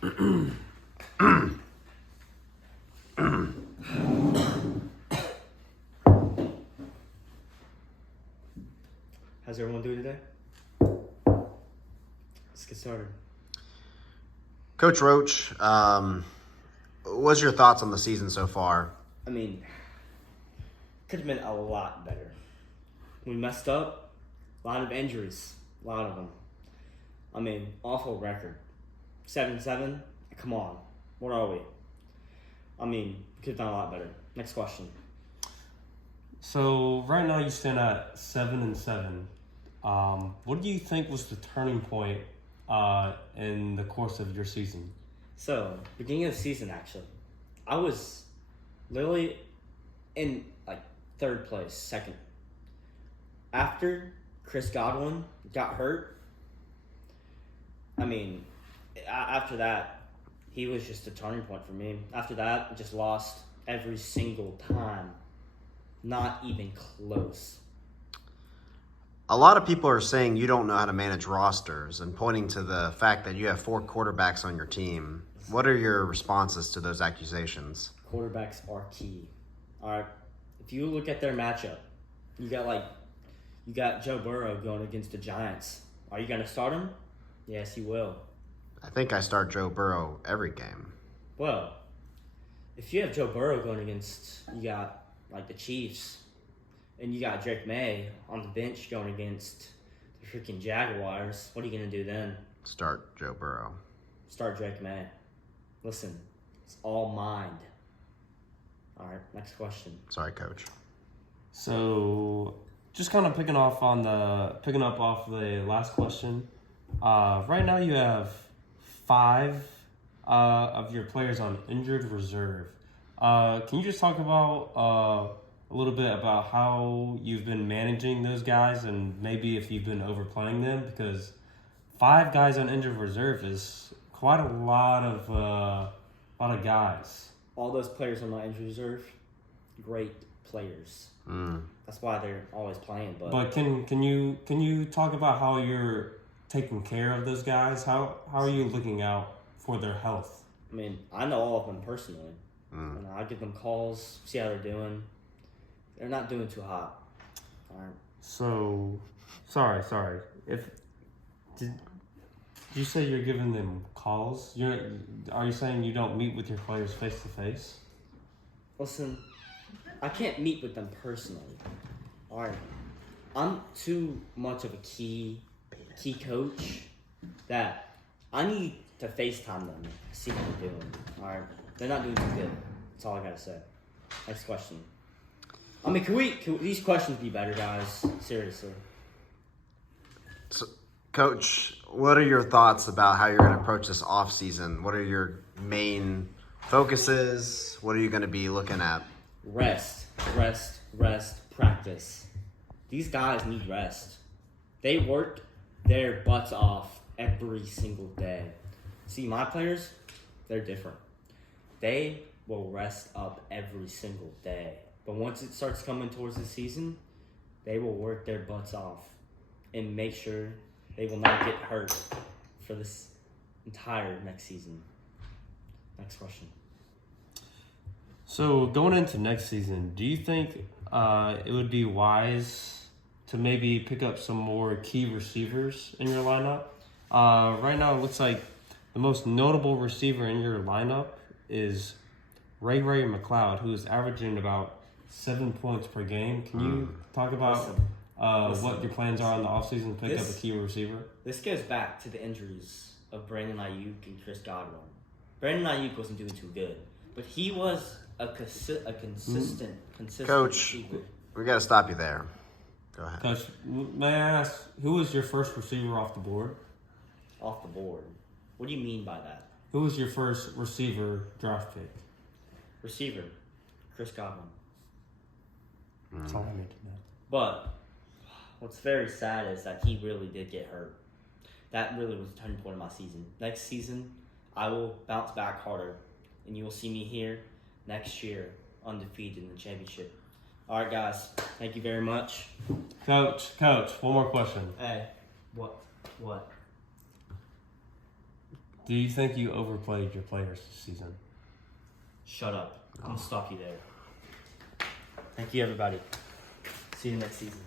How's everyone doing today? Let's get started. Coach Roach, what's your thoughts on the season so far? I mean, could have been a lot better. We messed up. A lot of injuries. A lot of them. I mean, awful record. 7-7. Come on. What are we? I mean, could have done a lot better. Next question. So right now you stand at 7-7. What do you think was the turning point in the course of your season? So, beginning of the season, actually, I was literally in like third place, second. After Chris Godwin got hurt, I mean, after that, he was just a turning point for me. After that, I just lost every single time. Not even close. A lot of people are saying you don't know how to manage rosters and pointing to the fact that you have 4 quarterbacks on your team. What are your responses to those accusations? Quarterbacks are key. All right, if you look at their matchup, you got Joe Burrow going against the Giants. Are you gonna start him? Yes, you will. I think I start Joe Burrow every game. Well, if you have Joe Burrow going against, you got like the Chiefs, and you got Drake May on the bench going against the freaking Jaguars, what are you gonna do then? Start Joe Burrow. Start Drake May. Listen, it's all mind. All right, next question. Sorry, Coach. So just kind of picking up off the last question. Right now you have 5 of your players on injured reserve. Can you just talk about a little bit about how you've been managing those guys and maybe if you've been overplaying them? Because 5 guys on injured reserve is quite a lot of guys. All those players on my injury reserve, great players. That's why they're always playing. But can you talk about how you're taking care of those guys? How are you looking out for their health? I mean, I know all of them personally. And I give them calls, see how they're doing. They're not doing too hot. All right. So, sorry. Did you say you're giving them calls? Are you saying you don't meet with your players face to face? Listen, I can't meet with them personally. All right. I'm too much of a key coach that I need to FaceTime them, see what they're doing. All right. They're not doing too good. That's all I gotta say. Next question. I mean, can these questions be better, guys? Seriously. So, Coach, what are your thoughts about how you're going to approach this offseason? What are your main focuses? What are you going to be looking at? Rest, practice. These guys need rest. They work their butts off every single day. See, my players, they're different. They will rest up every single day. But once it starts coming towards the season, they will work their butts off and make sure they will not get hurt for this entire next season. Next question. So going into next season, do you think it would be wise to maybe pick up some more key receivers in your lineup? Right now, it looks like the most notable receiver in your lineup is Ray McLeod, who is averaging about 7 points per game. Can you talk about what your plans are in the offseason to pick up a key receiver? This goes back to the injuries of Brandon Ayuk and Chris Godwin. Brandon Ayuk wasn't doing too good, but he was a consistent Coach, receiver. we got to stop you there. Go ahead. Coach, may I ask, who was your first receiver off the board? Off the board. What do you mean by that? Who was your first receiver draft pick? Receiver, Chris Godwin. That's all I need to know. But what's very sad is that he really did get hurt. That really was the turning point of my season. Next season, I will bounce back harder, and you will see me here next year undefeated in the championship. All right, guys. Thank you very much. Coach, one more question. Hey, what? Do you think you overplayed your players this season? Shut up. I'm gonna stop you there. Thank you, everybody. See you next season.